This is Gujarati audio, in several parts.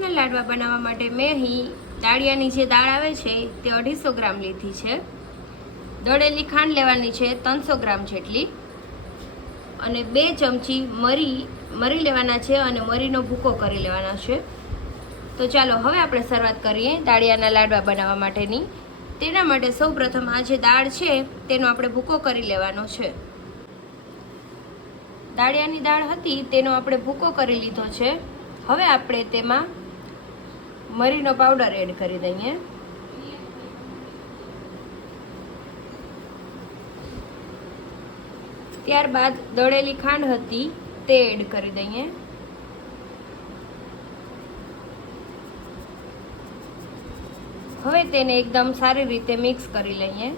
દાળિયાના લાડવા બનાવવા માટે મેં અહીં દાળિયાની જે દાળ આવે છે તે અઢીસો ગ્રામ લીધી છે. દળેલી ખાંડ લેવાની છે ત્રણસો ગ્રામ જેટલી. અને બે ચમચી મરી મરી લેવાના છે અને મરીનો ભૂકો કરી લેવાના છે. તો ચાલો હવે આપણે શરૂઆત કરીએ દાળિયાના લાડવા બનાવવા માટેની. તેના માટે સૌપ્રથમ આ જે દાળ છે તેનો આપણે ભૂકો કરી લેવાનો છે. દાળિયાની દાળ હતી તેનો આપણે ભૂકો કરી લીધો છે. હવે આપણે તેમાં મરીનો પાવડર એડ કરી દઈએ. ત્યારબાદ દળેલી ખાંડ હતી તે એડ કરી દઈએ. હવે તેને એકદમ સારી રીતે મિક્સ કરી લઈએ.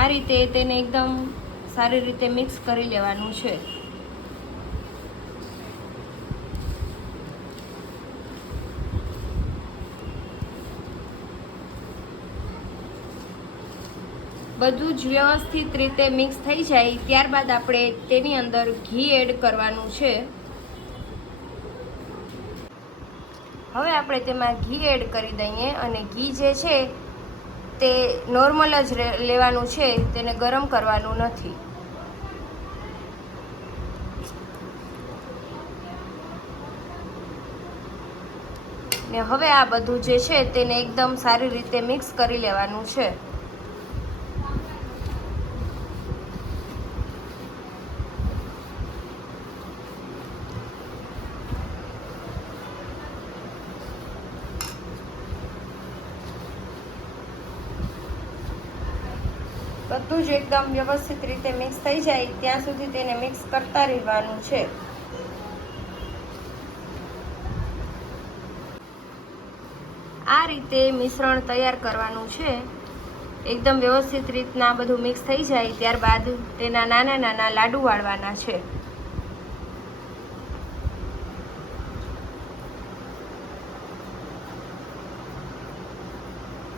આ રીતે તેને એકદમ સારી રીતે મિક્સ કરી લેવાનું છે. બધું જ વ્યવસ્થિત રીતે મિક્સ થઈ જાય, ત્યારબાદ આપણે તેની અંદર ઘી એડ કરવાનું છે. હવે આપણે તેમાં ઘી એડ કરી દઈએ અને ઘી જે છે તે નોર્મલ જ લેવાનું છે, તેને ગરમ કરવાનું નથી. ને હવે આ બધું જે છે, તેને એકદમ સારી રીતે મિક્સ કરી લેવાનું છે. બધું જ એકદમ વ્યવસ્થિત રીતે મિક્સ થઈ જાય, ત્યાં સુધી તેને મિક્સ કરતા રહેવાનું છે. આ રીતે મિશ્રણ તૈયાર કરવાનું છે. એકદમ વ્યવસ્થિત રીતના બધું મિક્સ થઈ જાય, ત્યારબાદ તેના નાના નાના લાડુ વાળવાના છે.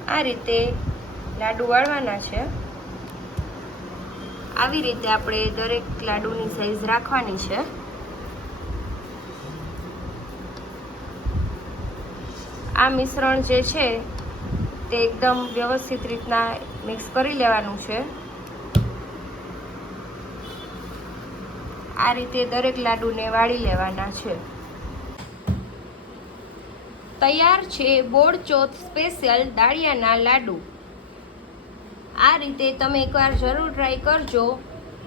આ રીતે લાડુ વાળવાના છે. આવી રીતે આપણે દરેક લાડુની સાઈઝ રાખવાની છે. આ મિશ્રણ જે છે, તે એકદમ વ્યવસ્થિત રીતના મિક્સ કરી લેવાનું છે. આ રીતે દરેક લાડુને વાળી લેવાના છે. તૈયાર છે બોર્ડ ચોથ સ્પેશિયલ દાળિયાના લાડુ. આ રીતે તમે એકવાર જરૂર ટ્રાય કરજો.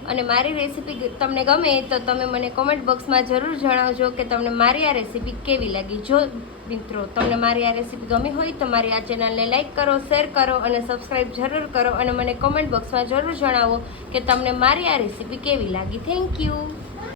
અને મારી રેસીપી તમને ગમે તો તમે મને કોમેન્ટ બોક્સમાં જરૂર જણાવજો કે તમને મારી આ રેસીપી કેવી લાગી. જો મિત્રો, તમને મારી આ રેસીપી ગમી હોય તો મારી આ ચેનલને લાઇક કરો શેર કરો અને સબસ્ક્રાઈબ જરૂર કરો અને મને કોમેન્ટ બોક્સમાં જરૂર જણાવો કે તમને મારી આ રેસીપી કેવી લાગી. Thank you